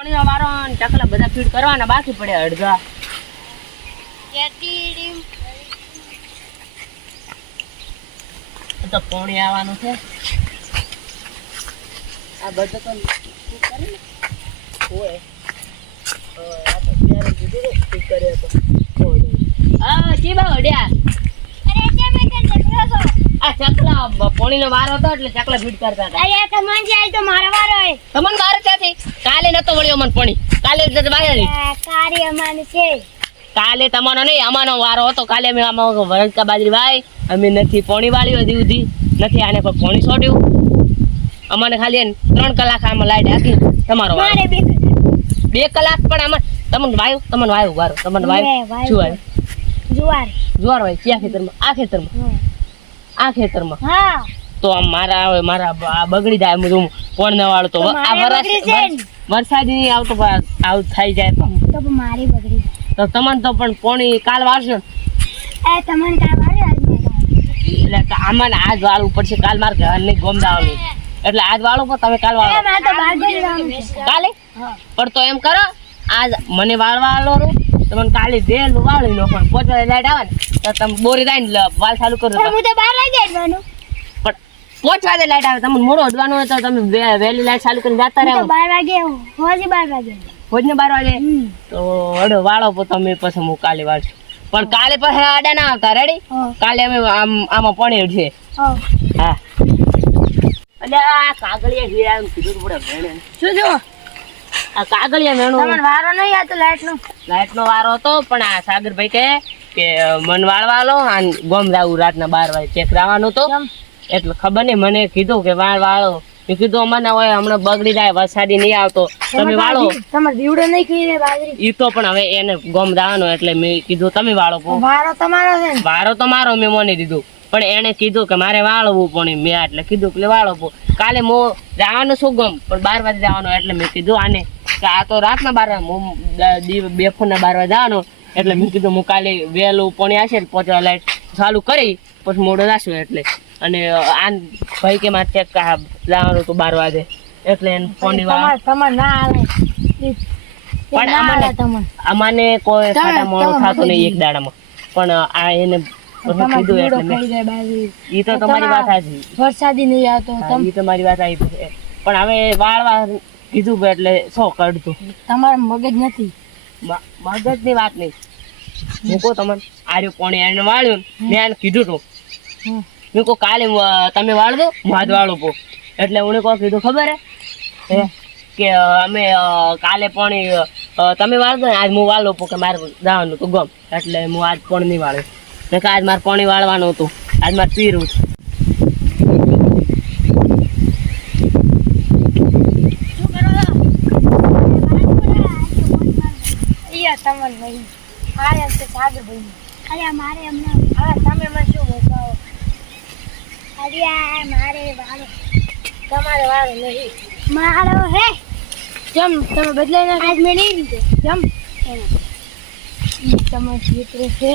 પાણીનો વારો ને ચકલા બધા ફીડ કરવાના બાકી પડે અડધા. તો પાણી આવવાનું છે આ બધું તો ફીડ કરે ને હોય. આ તો ત્યારે કીધું ને ફીડ કરે તો હા ચીબા હડ્યા. આ ચકલા પાણીનો વારો હતો એટલે ચકલા ફીડ કરતા હતા. તમને વારો ક્યાંથી? કાલે નતો મળ્યો મને પાણી. કાલે કાલે તમારો નહીં અમારો વારો હતો. કાલે અમે આમાં વરણકા બાજરી વાય અમે નથી પાણી વાળ્યું હજી સુધી નથી આને કોઈ પાણી છોડ્યું. અમને ખાલી 3 કલાક આમાં લાઈટ આપી. તમારો વારો 2 કલાક પણ આમાં તમને વાયો વારો તમને વાયો શું વાયો? જુવાર વાય ક્યાં ખેતરમાં? આ ખેતરમાં તો આમ મારા બગડી જાય હું કોણ ના વાળું તો આ વરસાદ નહીં આવતો આવું થઈ જાય તો મારી બગડી જાય તો તમને તો પણ પોણી કાલ વાળશો એટલે આમાં આજ વાળવું પડશે. કાલ મારે ઘર નહીં ગોમદાવાનું એટલે આજ વાળું પણ તમે કાલ વાળો કાલે પણ તો એમ કરો આજ મને વાળવા તમને કાલે વેલ વાળી લો પણ 5 વાગે લાઈટ આવે ને તો તમે બોરી જાય વાલ ચાલુ કરો. પણ 5 વાગે લાઈટ આવે તમને મોડો અડવાનું હોય તો તમે વહેલી લાઈટ ચાલુ કરીને જતા રહો. 12 વાગે તો અડો વાળો તમે પછી હું કાલે વાળશું. પણ કાલે પછી આડા ના આવતા રેડી. કાલે અમે આમાં પાણી છે. હા એટલે આ કાગળિયા હીરા કીધું પડે ભેણે શું જો આ કાગળિયા મેણો તમને વારો નહીં આ તો લાઈટ નો વારો હતો પણ આ સાગરભાઈ કે મન વાળવાલો આ ગોમ જાવું રાતના 12 વાગે ચેક રાવાનું તો એટલે ખબર નહીં મને કીધું કે વાળો મેં કીધું અમને હોય હમણાં બગડી જાય વરસાદી નહીં આવતો તમે વાળો. તમારે દીવડે નહીં ખાઈ બાજરી ઈ તો પણ હવે એને ગોમ જવાનો એટલે મેં કીધું તમે વાળો. વારો તમારો છે વારો તમારો મેં મોની દીધું પણ એને કીધું કે મારે વાળવું પણ મેં એટલે કીધું કે વાળો કાલે મો જવાનું શું ગમ પણ 12 વાગે જવાનું એટલે મેં કીધું આને કે આ તો રાતના 12 બપોરના 12 વાગે જવાનું એટલે મેં કીધું હું કાલે વહેલું પાણી આવશે ને 5 વાગે લાઈટ ચાલુ કરી પછી મોડો જશું એટલે અને આ ભાઈ કે મારે ચેક જવાનું તો 12 વાગે એટલે એને પાણી પણ અમાને કોઈ સાડા મોડું થતું નહીં એક દાડામાં પણ આ એને કીધું એટલે ઈ તો તમારી વાત સાચી વરસાદી નહીં આવતો ઈ તમારી વાત આવી પણ હવે વાળવા કીધું એટલે શું કરતું તમારા મગજ નથી મગજની વાત નહીં. હું કહું તમને આર્યું પાણી એને વાળ્યું મેં એને કીધું તું મેં કહું કાલે તમે વાળ દો હું આજ વાળું પો એટલે હું કહું કીધું ખબર હે કે અમે કાલે પાણી તમે વાળ દો આજ હું વાળું પો કે મારે જવાનું હતું ગમ એટલે હું આજ પણ નહીં વાળ્યું કે આજ મારે પાણી વાળવાનું હતું આજ મારે પીરું તમારે વાળો નહીં મારો હે જમ તમે બદલાઈ આજ મેં નહીં લીધો જમ તમારો મિત્ર છે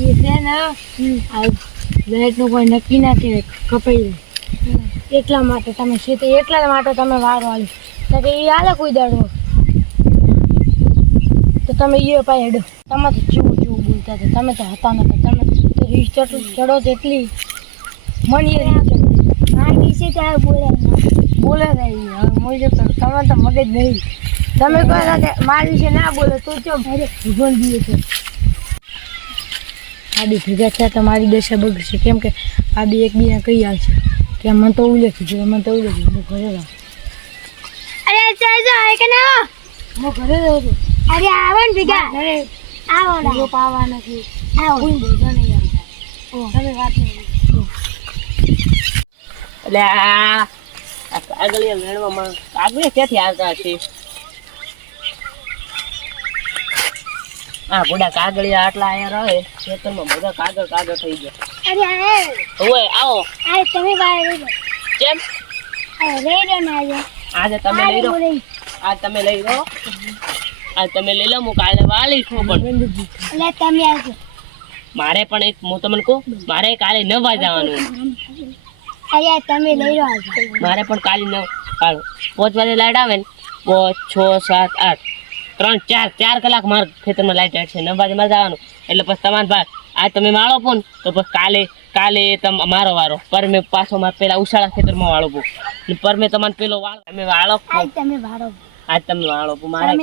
એ છે ને લાઈટ નું કોઈ નક્કી ના કહેવાય કપાઈ જાય એટલા માટે તમે સીધે એટલા માટે તમે વારો આવ્યો કે એ હાલે કોઈ દાડો તો તમે એ પાય હેડો તમે તો ચૂ બોલતા હતા તમે તો હતા નતા તમે તો રીચ ચડો તેટલી મળી મારી છે ત્યારે બોલે રહી હવે મોજે તમે તો મગજ નહીં તમે કહો કે મારી વિશે ના બોલે તો ચો ઘરે ભૂગોળ દઈએ છે આડી ભેગા થયા તો મારી દશા બગડશે કેમ કે આડી એકબીજા કહી આવશે કે મને તો ઉલેખી છે મને તો ઉલેખી હું ઘરે રહું. અરે ચાલ જાય કે ના હું ઘરે રહું છું. અરે આવો ને ભેગા ઘરે આવો ને પાવા નથી આવો કોઈ બોલતા નહીં આવતા તમે વાત નહીં એટલે આ કાગળિયા મેળવામાં કાગળિયા ક્યાંથી આવતા છે? હા બુડા કાગળિયા આટલા અહીંયા રહે ખેતરમાં બધા કાગળ થઈ ગયા. અરે ઓય આવો આ તમે બહાર રહી કેમ રહી રહ્યો ને આજે તમે લઈ લો આજ તમે લઈ લો આજ તમે લઈ લો હું કાલે વાળી છું પણ એટલે તમે આવજો મારે પણ એક હું તમને કહું મારે કાલે 9 વાગે જવાનું. અરે તમે લઈ લો આજે મારે પણ કાલે 9 5 વાગે લાઈટ આવે ને 5 6 7 8 3 4 કલાક મારા ખેતરમાં લાઈટ છે 9 વાગે મારે જવાનું એટલે પછી તમારે ભાઈ આ તમે વાળો પો ને તો પછી કાલે મારો વારો પર મેં પાછો મારે પેલા ઉશાળા ખેતરમાં વાળો પો પર મેં તમારે પેલો વાળો તમે વાળો આજ તમે વાળો પો મારે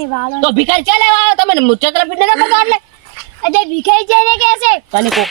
તો ભિખારી ચાલે વાળો તમે ચક્ર પીટ ના કરતા એટલે અજય ભિખારી છે ને કે છે તને કો